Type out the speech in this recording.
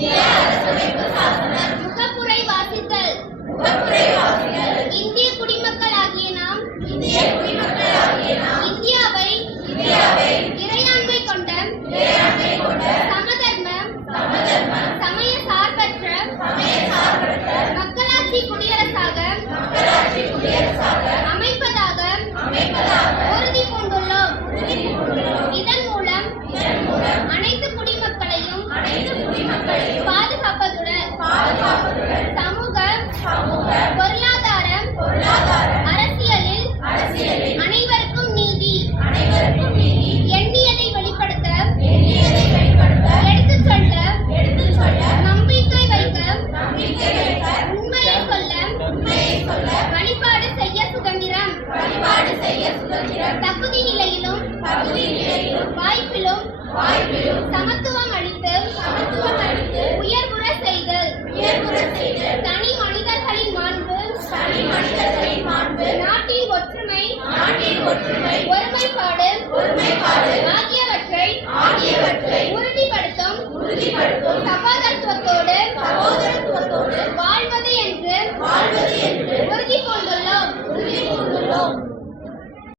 Yes, பாதுகாப்பதுடன் சமூக பொருளாதாரம் அரசியலில் அனைவருக்கும் நீதி எண்ணியதை வெளிப்படுத்த வழிபாடு செய்ய சுதந்திரம் தகுதி நிலையிலும் வாய்ப்பிலும் சமத்துவம் மாண்பு. நாட்டின் ஒற்றுமை. ஒருமைப்பாடு. ஆகியவற்றை உறுதிப்படுத்தும். சகோதரத்துவத்தோடு